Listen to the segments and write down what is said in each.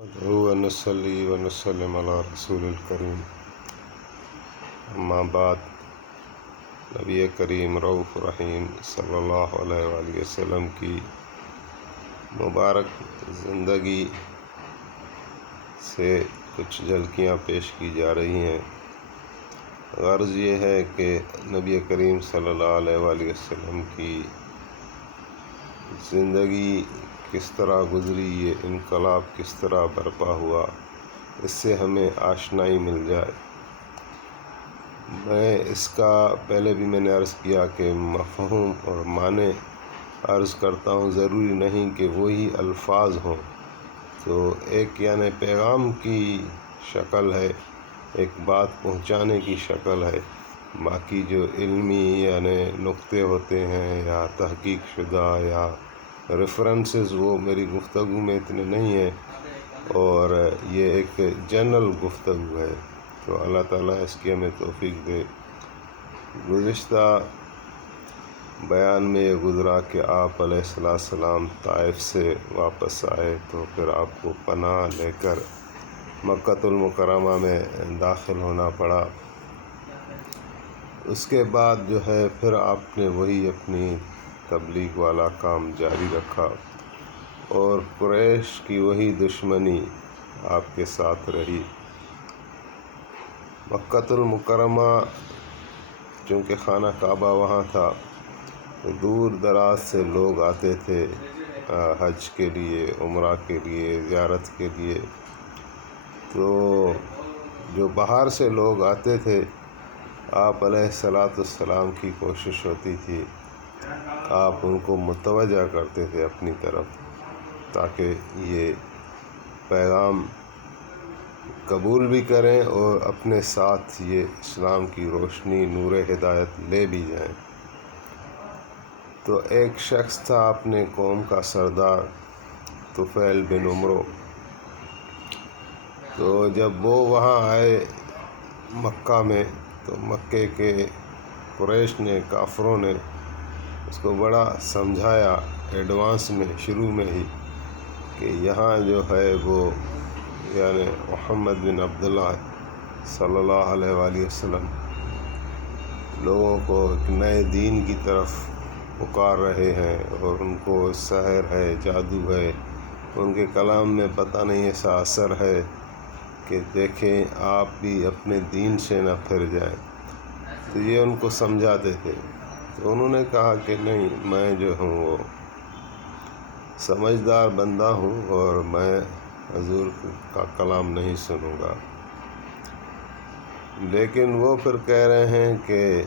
ندعو ونصلي ونسلم على رسول الکریم اما بعد۔ نبی کریم رؤوف رحیم صلی اللہ علیہ وآلہ وسلم کی مبارک زندگی سے کچھ جھلکیاں پیش کی جا رہی ہیں۔ غرض یہ ہے کہ نبی کریم صلی اللہ علیہ وآلہ وسلم کی زندگی کس طرح گزری، یہ انقلاب کس طرح برپا ہوا، اس سے ہمیں آشنائی مل جائے۔ میں اس کا پہلے بھی میں نے عرض کیا کہ مفہوم اور معنی عرض کرتا ہوں، ضروری نہیں کہ وہی الفاظ ہوں۔ تو ایک یعنی پیغام کی شکل ہے، ایک بات پہنچانے کی شکل ہے، باقی جو علمی یعنی نقطے ہوتے ہیں یا تحقیق شدہ یا ریفرنسز، وہ میری گفتگو میں اتنے نہیں ہیں، اور یہ ایک جنرل گفتگو ہے۔ تو اللہ تعالیٰ اس کی ہمیں توفیق دے۔ گزشتہ بیان میں یہ گزرا کہ آپ علیہ السلام طائف سے واپس آئے تو پھر آپ کو پناہ لے کر مکۃ المکرمہ میں داخل ہونا پڑا۔ اس کے بعد جو ہے پھر آپ نے وہی اپنی تبلیغ والا کام جاری رکھا، اور قریش کی وہی دشمنی آپ کے ساتھ رہی۔ مکۃ المکرمہ چونکہ خانہ کعبہ وہاں تھا، تو دور دراز سے لوگ آتے تھے حج کے لیے، عمرہ کے لیے، زیارت کے لیے۔ تو جو باہر سے لوگ آتے تھے، آپ علیہ السلام کی کوشش ہوتی تھی آپ ان کو متوجہ کرتے تھے اپنی طرف، تاکہ یہ پیغام قبول بھی کریں اور اپنے ساتھ یہ اسلام کی روشنی، نور ہدایت لے بھی جائیں۔ تو ایک شخص تھا اپنے قوم کا سردار، طفیل بن عمرو۔ تو جب وہ وہاں آئے مکہ میں، تو مکے کے قریش نے، کافروں نے اس کو بڑا سمجھایا ایڈوانس میں، شروع میں ہی، کہ یہاں جو ہے وہ یعنی محمد بن عبداللہ صلی اللہ علیہ وآلہ وسلم لوگوں کو ایک نئے دین کی طرف پکار رہے ہیں، اور ان کو سحر ہے، جادو ہے، ان کے کلام میں پتہ نہیں ایسا اثر ہے کہ دیکھیں آپ بھی اپنے دین سے نہ پھر جائیں۔ تو یہ ان کو سمجھاتے تھے۔ تو انہوں نے کہا کہ نہیں، میں جو ہوں وہ سمجھدار بندہ ہوں، اور میں حضور کا کلام نہیں سنوں گا۔ لیکن وہ پھر کہہ رہے ہیں کہ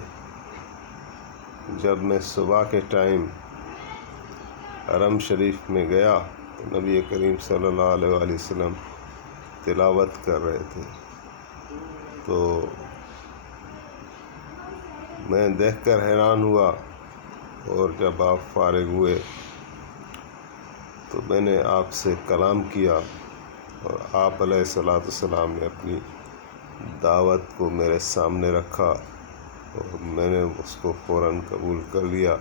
جب میں صبح کے ٹائم حرم شریف میں گیا تو نبی کریم صلی اللہ علیہ وآلہ وسلم تلاوت کر رہے تھے، تو میں دیکھ کر حیران ہوا، اور جب آپ فارغ ہوئے تو میں نے آپ سے کلام کیا، اور آپ علیہ السلام نے اپنی دعوت کو میرے سامنے رکھا، اور میں نے اس کو فوراً قبول کر لیا،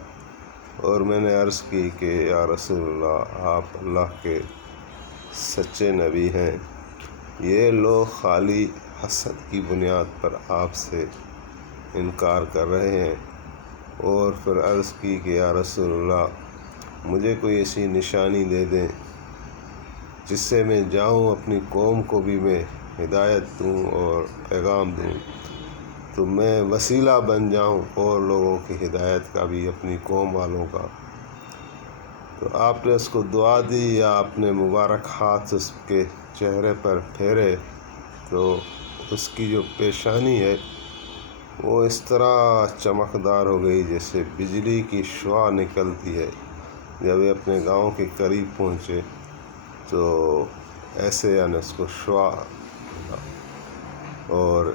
اور میں نے عرض کی کہ یا رسول اللہ، آپ اللہ کے سچے نبی ہیں۔ یہ لوگ خالی حسد کی بنیاد پر آپ سے انکار کر رہے ہیں۔ اور پھر عرض کی کہ یا رسول اللہ، مجھے کوئی ایسی نشانی دے دیں جس سے میں جاؤں، اپنی قوم کو بھی میں ہدایت دوں اور پیغام دوں، تو میں وسیلہ بن جاؤں اور لوگوں کی ہدایت کا بھی، اپنی قوم والوں کا۔ تو آپ نے اس کو دعا دی، یا اپنے مبارک ہاتھ اس کے چہرے پر پھیرے، تو اس کی جو پیشانی ہے وہ اس طرح چمکدار ہو گئی جیسے بجلی کی شعاع نکلتی ہے۔ جب یہ اپنے گاؤں کے قریب پہنچے تو ایسے یعنی اس کو شعاع، اور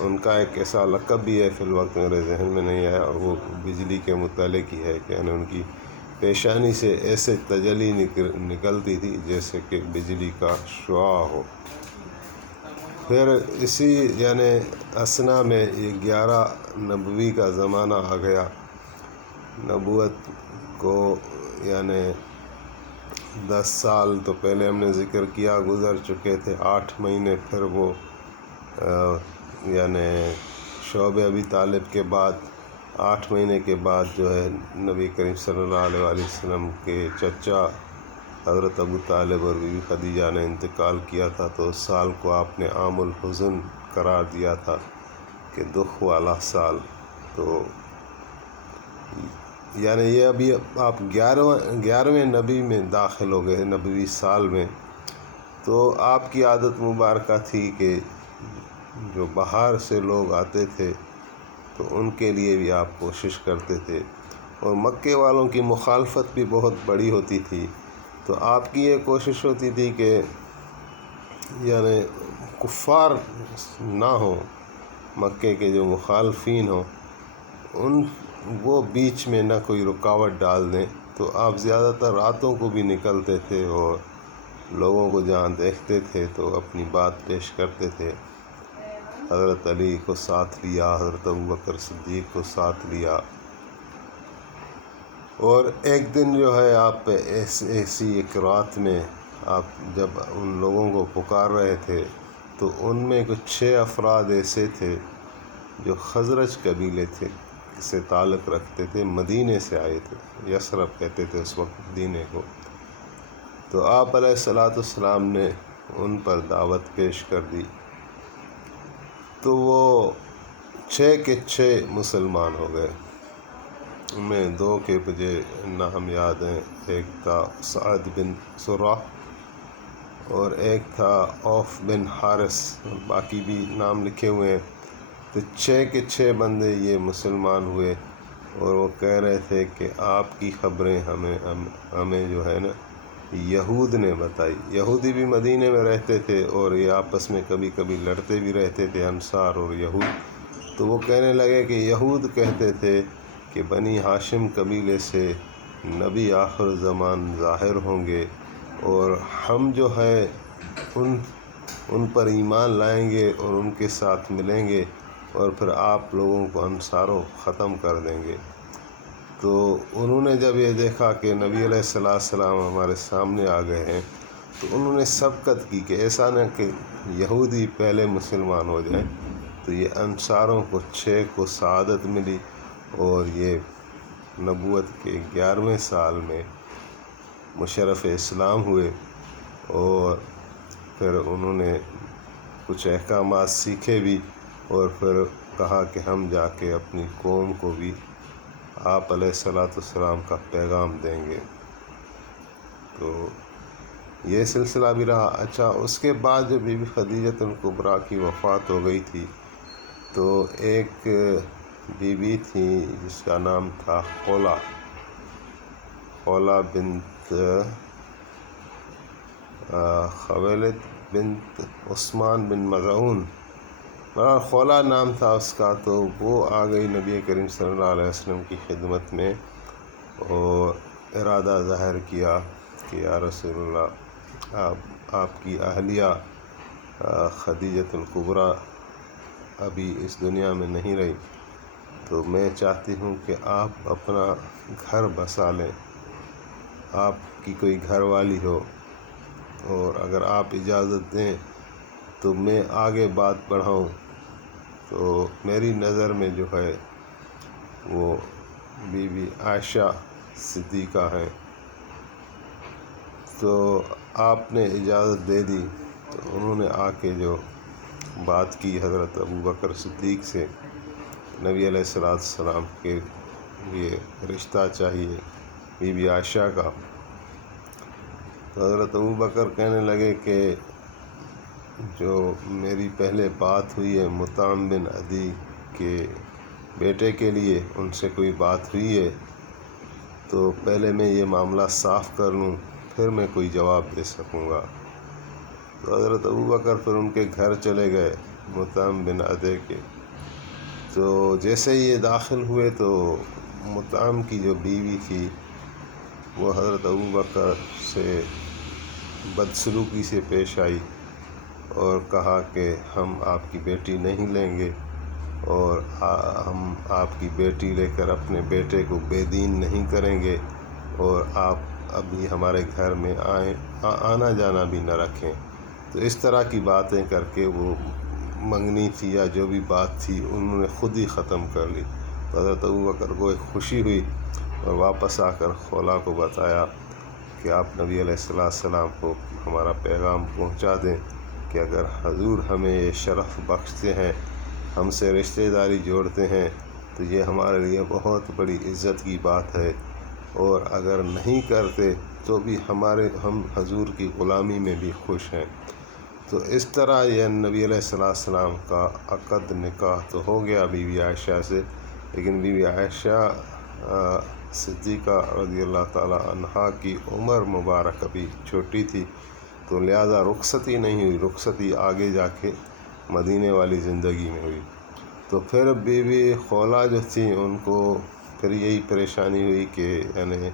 ان کا ایک ایسا لقب بھی ہے، فی الوقت میرے ذہن میں نہیں آیا، اور وہ بجلی کے متعلق ہی ہے، کہ یعنی ان کی پیشانی سے ایسے تجلی نکلتی تھی جیسے کہ بجلی کا شعاع ہو۔ پھر اسی یعنی اثنا میں یہ 11 نبوی کا زمانہ آ گیا۔ نبوت کو یعنی 10 سال تو پہلے ہم نے ذکر کیا گزر چکے تھے، 8 مہینے پھر وہ یعنی شعب ابی طالب کے بعد 8 مہینے کے بعد جو ہے نبی کریم صلی اللہ علیہ وآلہ وسلم کے چچا حضرت ابو طالب اور بی بی خدیجہ نے انتقال کیا تھا، تو اس سال کو آپ نے عام الحزن قرار دیا تھا کہ دکھ والا سال۔ تو یعنی یہ ابھی آپ 11ویں نبی میں داخل ہو گئے، نبوی سال میں۔ تو آپ کی عادت مبارکہ تھی کہ جو باہر سے لوگ آتے تھے تو ان کے لیے بھی آپ کوشش کرتے تھے، اور مکے والوں کی مخالفت بھی بہت بڑی ہوتی تھی، تو آپ کی یہ کوشش ہوتی تھی کہ یعنی کفار نہ ہوں، مکے کے جو مخالفین ہوں وہ بیچ میں نہ کوئی رکاوٹ ڈال دیں، تو آپ زیادہ تر راتوں کو بھی نکلتے تھے اور لوگوں کو جہاں دیکھتے تھے تو اپنی بات پیش کرتے تھے۔ حضرت علی کو ساتھ لیا، حضرت ابوبکر صدیق کو ساتھ لیا، اور ایک دن جو ہے آپ ایسی ایک رات میں آپ جب ان لوگوں کو پکار رہے تھے تو ان میں کچھ 6 افراد ایسے تھے جو خزرج قبیلے سے تعلق رکھتے تھے، مدینے سے آئے تھے، یثرب کہتے تھے اس وقت مدینے کو۔ تو آپ علیہ الصلوۃ والسلام نے ان پر دعوت پیش کر دی، تو وہ 6 کے 6 مسلمان ہو گئے۔ ان میں 2 کے مجھے نام یاد ہیں، ایک تھا سعد بن سرہ اور ایک تھا عوف بن حارث، باقی بھی نام لکھے ہوئے ہیں۔ تو 6 کے 6 بندے یہ مسلمان ہوئے، اور وہ کہہ رہے تھے کہ آپ کی خبریں ہمیں جو ہے نا یہود نے بتائی۔ یہودی بھی مدینے میں رہتے تھے اور یہ آپس میں کبھی کبھی لڑتے بھی رہتے تھے، انصار اور یہود۔ تو وہ کہنے لگے کہ یہود کہتے تھے کہ بنی ہاشم قبیلے سے نبی آخر زمان ظاہر ہوں گے، اور ہم جو ہے ان پر ایمان لائیں گے اور ان کے ساتھ ملیں گے، اور پھر آپ لوگوں کو انصاروں ختم کر دیں گے۔ تو انہوں نے جب یہ دیکھا کہ نبی علیہ السلام ہمارے سامنے آ گئے ہیں، تو انہوں نے سبقت کی کہ ایسا نہ کہ یہودی پہلے مسلمان ہو جائیں۔ تو یہ انصاروں کو 6 کو سعادت ملی، اور یہ نبوت کے 11ویں سال میں مشرف اسلام ہوئے، اور پھر انہوں نے کچھ احکامات سیکھے بھی، اور پھر کہا کہ ہم جا کے اپنی قوم کو بھی آپ علیہ الصلوۃ والسلام کا پیغام دیں گے۔ تو یہ سلسلہ بھی رہا۔ اچھا، اس کے بعد جب بی بی خدیجہ الکبریٰ کی وفات ہو گئی تھی، تو ایک بی بی تھی جس کا نام تھا خولہ بنت خویلد بنت عثمان بن مظعون، خولہ نام تھا اس کا۔ تو وہ آ گئی نبی کریم صلی اللہ علیہ وسلم کی خدمت میں، اور ارادہ ظاہر کیا کہ یا رسول اللہ، آپ کی اہلیہ خدیجہ الکبریٰ ابھی اس دنیا میں نہیں رہی، تو میں چاہتی ہوں کہ آپ اپنا گھر بسا لیں، آپ کی کوئی گھر والی ہو، اور اگر آپ اجازت دیں تو میں آگے بات بڑھاؤں۔ تو میری نظر میں جو ہے وہ بی بی عائشہ صدیقہ ہیں۔ تو آپ نے اجازت دے دی، تو انہوں نے آ کے جو بات کی حضرت ابوبکر صدیق سے، نبی علیہ السلام کے لیے رشتہ چاہیے بی بی عائشہ کا۔ تو حضرت ابوبکر کہنے لگے کہ جو میری پہلے بات ہوئی ہے مطعم بن عدی کے بیٹے کے لیے، ان سے کوئی بات ہوئی ہے، تو پہلے میں یہ معاملہ صاف کر لوں، پھر میں کوئی جواب دے سکوں گا۔ تو حضرت ابوبکر پھر ان کے گھر چلے گئے مطعم بن عدی کے۔ تو جیسے ہی یہ داخل ہوئے تو مطعم کی جو بیوی تھی وہ حضرت ابوبکر سے بدسلوکی سے پیش آئی، اور کہا کہ ہم آپ کی بیٹی نہیں لیں گے، اور ہم آپ کی بیٹی لے کر اپنے بیٹے کو بے دین نہیں کریں گے، اور آپ ابھی ہمارے گھر میں آنا جانا بھی نہ رکھیں۔ تو اس طرح کی باتیں کر کے وہ منگنی تھی یا جو بھی بات تھی انہوں نے خود ہی ختم کر لی۔ تو حضرت ابوبکر کو ایک خوشی ہوئی اور واپس آ کر خولا کو بتایا کہ آپ نبی علیہ السلام کو ہمارا پیغام پہنچا دیں کہ اگر حضور ہمیں یہ شرف بخشتے ہیں، ہم سے رشتہ داری جوڑتے ہیں، تو یہ ہمارے لیے بہت بڑی عزت کی بات ہے، اور اگر نہیں کرتے تو بھی ہم حضور کی غلامی میں بھی خوش ہیں۔ تو اس طرح یہ نبی علیہ السلام کا عقد نکاح تو ہو گیا بی بی عائشہ سے، لیکن بی بی عائشہ صدیقہ رضی اللہ تعالی عنہا کی عمر مبارک ابھی چھوٹی تھی، تو لہذا رخصتی نہیں ہوئی، رخصتی آگے جا کے مدینے والی زندگی میں ہوئی۔ تو پھر بی بی خولا جو تھی ان کو پھر یہی پریشانی ہوئی کہ یعنی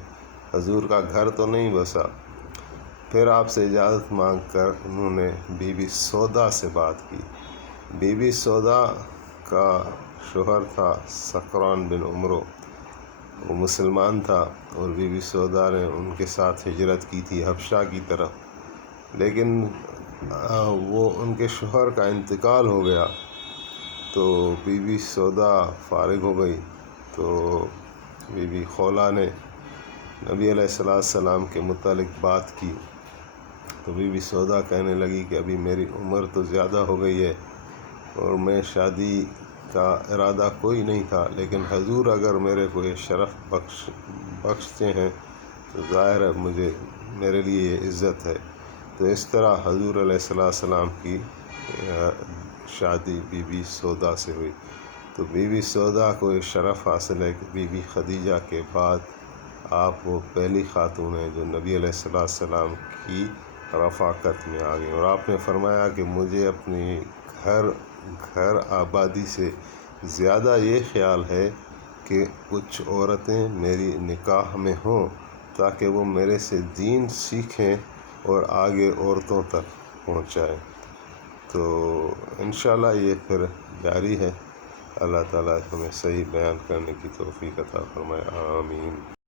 حضور کا گھر تو نہیں بسا۔ پھر آپ سے اجازت مانگ کر انہوں نے بی بی سودا سے بات کی۔ بی بی سودا کا شوہر تھا سکران بن عمرو، وہ مسلمان تھا، اور بی بی سودا نے ان کے ساتھ ہجرت کی تھی حبشہ کی طرف، لیکن وہ ان کے شوہر کا انتقال ہو گیا، تو بی بی سودا فارغ ہو گئی۔ تو بی بی خولا نے نبی علیہ السلام کے متعلق بات کی، تو بی بی سودا کہنے لگی کہ ابھی میری عمر تو زیادہ ہو گئی ہے اور میں شادی کا ارادہ کوئی نہیں تھا، لیکن حضور اگر میرے کو یہ شرف بخشتے ہیں تو ظاہر ہے میرے لیے یہ عزت ہے۔ تو اس طرح حضور علیہ السلام کی شادی بی بی سودا سے ہوئی۔ تو بی بی سودا کو یہ شرف حاصل ہے کہ بی بی خدیجہ کے بعد آپ وہ پہلی خاتون ہیں جو نبی علیہ السلام کی رفاقت میں آ گئی، اور آپ نے فرمایا کہ مجھے اپنی گھر آبادی سے زیادہ یہ خیال ہے کہ کچھ عورتیں میری نکاح میں ہوں تاکہ وہ میرے سے دین سیکھیں اور آگے عورتوں تک پہنچائیں۔ تو انشاءاللہ یہ پھر جاری ہے۔ اللہ تعالیٰ ہمیں صحیح بیان کرنے کی توفیق عطا فرمائے، آمین۔